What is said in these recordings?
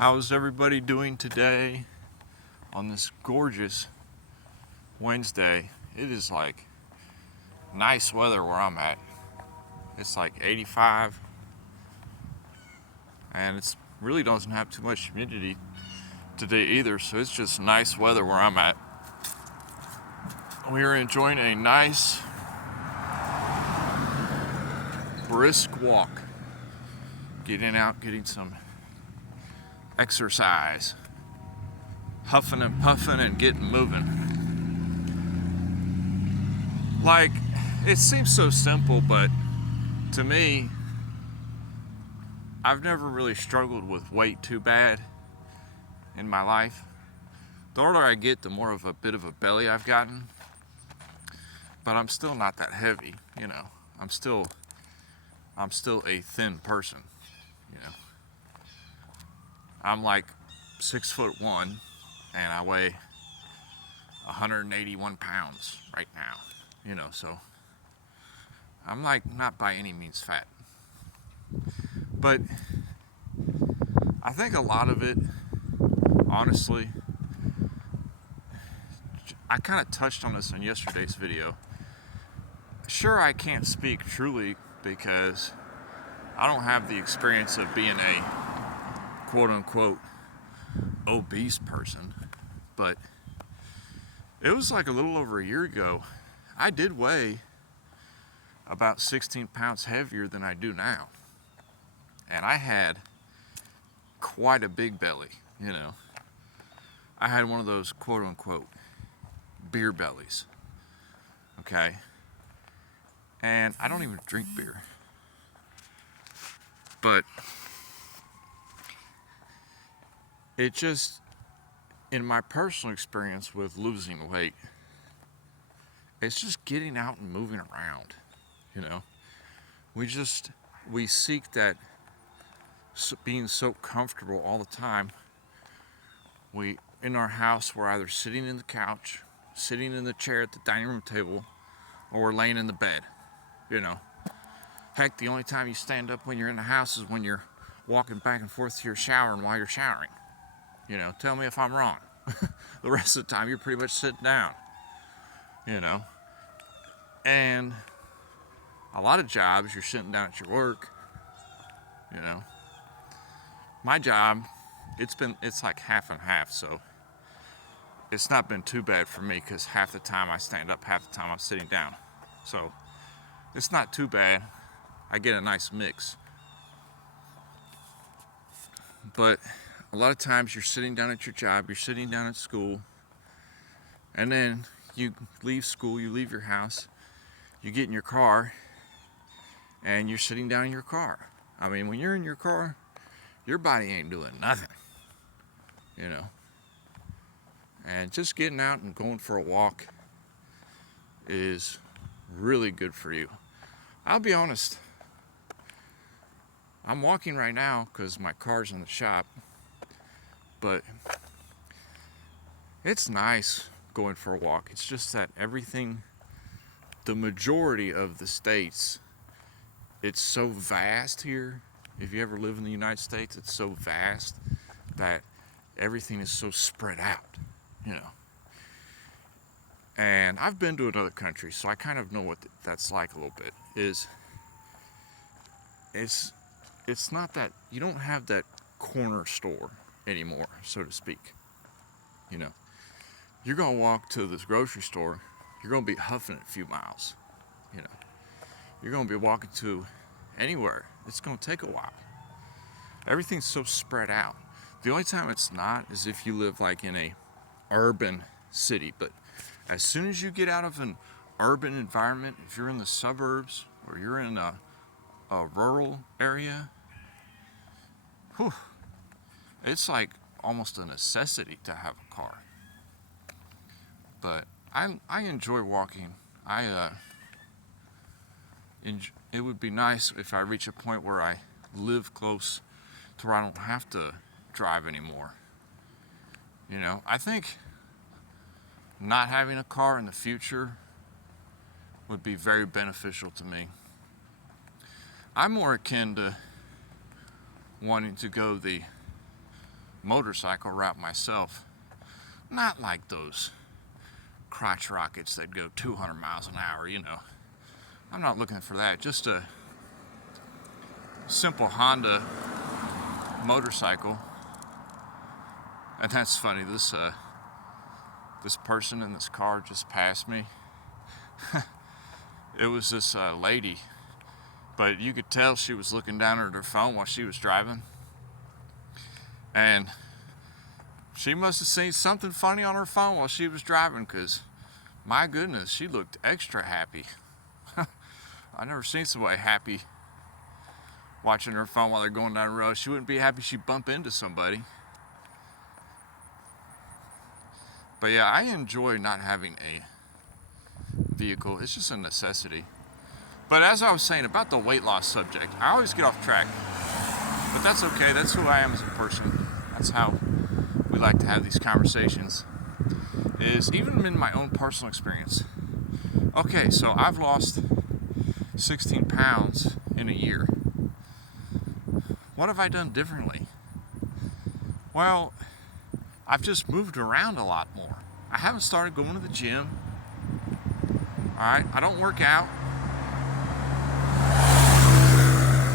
How's everybody doing today on this gorgeous Wednesday? It is like nice weather where I'm at. It's like 85 and it's really doesn't have too much humidity today either, so it's just nice weather where I'm at. We are enjoying a nice brisk walk, getting out, getting some exercise, huffing and puffing and getting moving. Like, it seems so simple, but to me, I've never really struggled with weight too bad in my life. The older I get, the more of a bit of a belly I've gotten, but I'm still not that heavy, you know. I'm still a thin person, you know. I'm like 6'1" and I weigh 181 pounds right now, you know, so I'm like not by any means fat. But I think a lot of it, honestly, I kind of touched on this in yesterday's video. Sure, I can't speak truly because I don't have the experience of being a quote unquote obese person, but it was like a little over a year ago. I did weigh about 16 pounds heavier than I do now. And I had quite a big belly, you know. I had one of those quote unquote beer bellies, okay? And I don't even drink beer. But it just, in my personal experience with losing weight, it's just getting out and moving around, you know. We seek that being so comfortable all the time. In our house, we're either sitting in the couch, sitting in the chair at the dining room table, or we're laying in the bed, you know. Heck, the only time you stand up when you're in the house is when you're walking back and forth to your shower and while you're showering. You know, tell me if I'm wrong. The rest of the time, you're pretty much sitting down, you know. And a lot of jobs, you're sitting down at your work, you know. My job, it's like half and half, so it's not been too bad for me because half the time I stand up, half the time I'm sitting down. So it's not too bad. I get a nice mix. But a lot of times you're sitting down at your job, you're sitting down at school, and then you leave school, you leave your house, you get in your car, and you're sitting down in your car. I mean, when you're in your car, your body ain't doing nothing, you know. And just getting out and going for a walk is really good for you. I'll be honest, I'm walking right now because my car's in the shop, but it's nice going for a walk. It's just that the majority of the states, it's so vast here. If you ever live in the United States, it's so vast that everything is so spread out, you know. And I've been to another country, so I kind of know what that's like a little bit. It's not that you don't have that corner store anymore, so to speak. You know, you're gonna walk to this grocery store, you're gonna be huffing a few miles. You know, you're gonna be walking to anywhere. It's gonna take a while. Everything's so spread out. The only time it's not is if you live like in a urban city, but as soon as you get out of an urban environment, if you're in the suburbs or you're in a rural area, whew, it's like almost a necessity to have a car. But I enjoy walking. It would be nice if I reach a point where I live close to where I don't have to drive anymore. You know, I think not having a car in the future would be very beneficial to me. I'm more akin to wanting to go the motorcycle route myself. Not like those crotch rockets that go 200 miles an hour, you know. I'm not looking for that. Just a simple Honda motorcycle. And that's funny, this person in this car just passed me. It was this lady, but you could tell she was looking down at her phone while she was driving. And she must have seen something funny on her phone while she was driving, because my goodness, she looked extra happy. I never seen somebody happy watching her phone while they're going down the road. She wouldn't be happy she'd bump into somebody. But yeah, I enjoy not having a vehicle. It's just a necessity. But as I was saying about the weight loss subject, I always get off track. But that's okay. That's who I am as a person. That's how we like to have these conversations. Is even in my own personal experience. Okay, so I've lost 16 pounds in a year. What have I done differently? Well, I've just moved around a lot more. I haven't started going to the gym. Alright, I don't work out.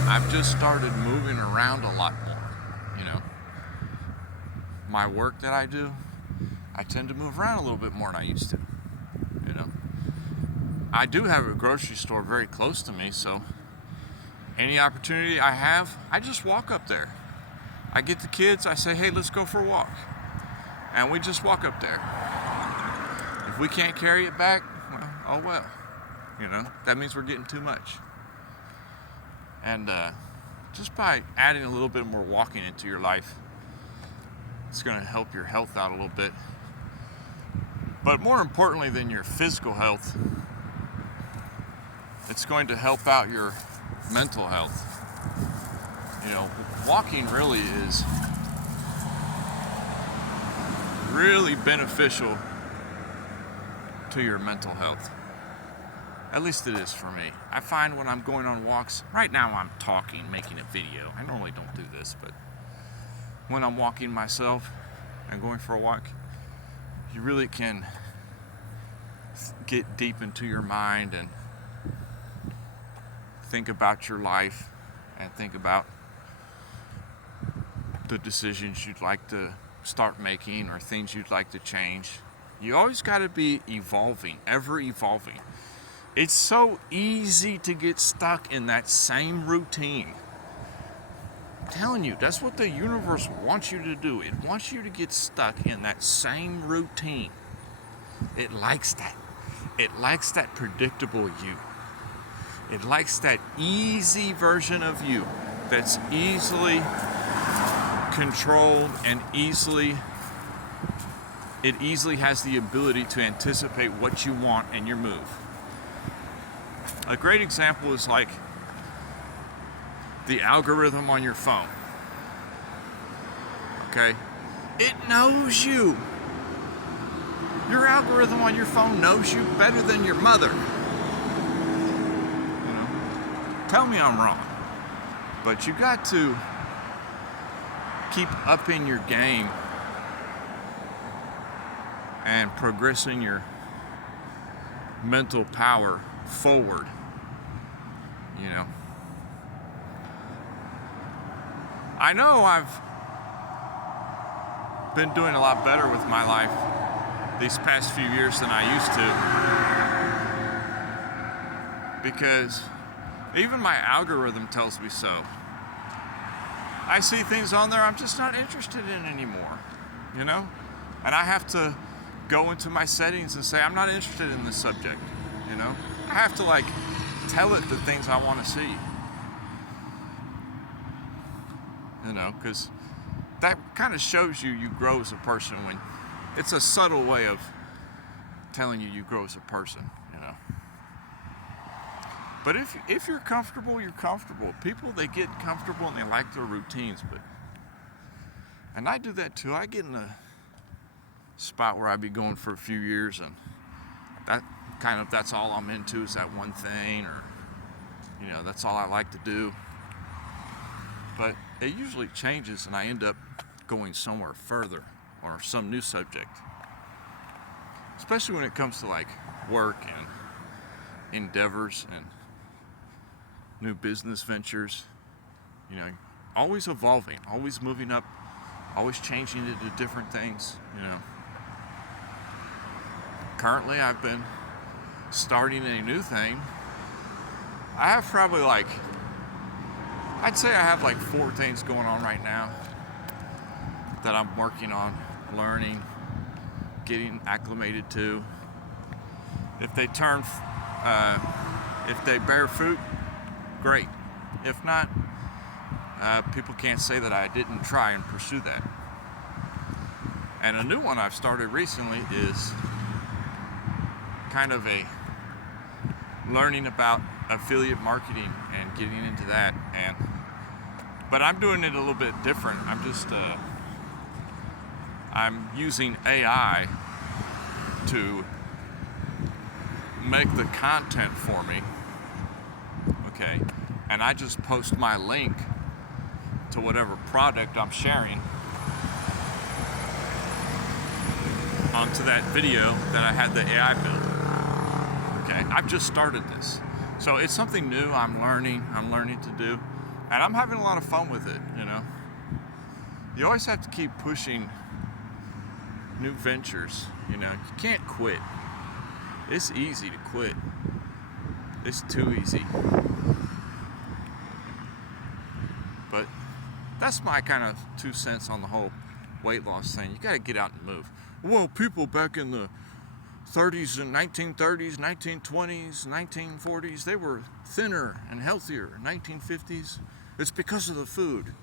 I've just started moving around a lot more, you know. My work that I do, I tend to move around a little bit more than I used to, you know. I do have a grocery store very close to me, so any opportunity I have, I just walk up there. I get the kids, I say, hey, let's go for a walk. And we just walk up there. If we can't carry it back, well, oh well. You know, that means we're getting too much. And just by adding a little bit more walking into your life, it's going to help your health out a little bit. But more importantly than your physical health, it's going to help out your mental health. You know, walking really is really beneficial to your mental health. At least it is for me. I find when I'm going on walks, right now I'm talking, making a video. I normally don't do this, but when I'm walking myself and going for a walk, you really can get deep into your mind and think about your life and think about the decisions you'd like to start making or things you'd like to change. You always got to be evolving, ever evolving. It's so easy to get stuck in that same routine. I'm telling you, that's what the universe wants you to do. It wants you to get stuck in that same routine. It likes that. It likes that predictable you. It likes that easy version of you that's easily controlled and it easily has the ability to anticipate what you want and your move. A great example is like the algorithm on your phone. Okay? It knows you. Your algorithm on your phone knows you better than your mother. You know? Tell me I'm wrong. But you got to keep upping your game and progressing your mental power forward, you know. I know I've been doing a lot better with my life these past few years than I used to, because even my algorithm tells me so. I see things on there I'm just not interested in anymore, you know, and I have to go into my settings and say I'm not interested in this subject, you know. I have to like tell it the things I want to see, you know, because that kind of shows you grow as a person. When it's a subtle way of telling you grow as a person, you know. But if you're comfortable, you're comfortable. People, they get comfortable and they like their routines, and I do that too. I get in a spot where I'd be going for a few years and that's all I'm into is that one thing, or you know, that's all I like to do. But it usually changes and I end up going somewhere further or some new subject. Especially when it comes to like work and endeavors and new business ventures. You know, always evolving, always moving up, always changing into different things, you know. Currently, I've been starting a new thing. I have probably like, I'd say I have like 4 things going on right now that I'm working on, learning, getting acclimated to. If they if they bear fruit, great. If not, people can't say that I didn't try and pursue that. And a new one I've started recently is kind of a learning about affiliate marketing and getting into that. But I'm doing it a little bit different. I'm using AI to make the content for me, okay? And I just post my link to whatever product I'm sharing onto that video that I had the AI build, okay? I've just started this. So it's something new I'm learning to do, and I'm having a lot of fun with it, you know? You always have to keep pushing new ventures, you know? You can't quit. It's easy to quit. It's too easy. But that's my kind of 2 cents on the whole weight loss thing. You gotta get out and move. Well, people back in the 30s and 1930s, 1920s, 1940s, they were thinner and healthier. 1950s, it's because of the food.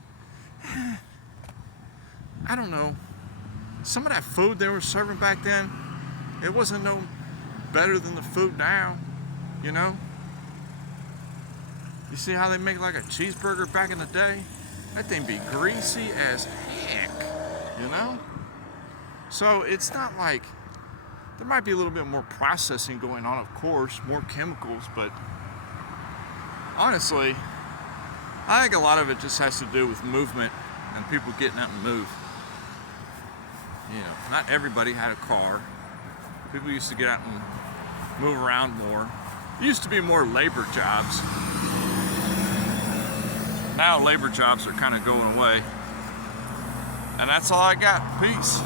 I don't know. Some of that food they were serving back then, it wasn't no better than the food now, you know? You see how they make like a cheeseburger back in the day? That thing be greasy as heck, you know? So it's not like, there might be a little bit more processing going on, of course, more chemicals, but honestly, I think a lot of it just has to do with movement and people getting out and move. You know, not everybody had a car. People used to get out and move around more. It used to be more labor jobs. Now labor jobs are kind of going away. And that's all I got. Peace.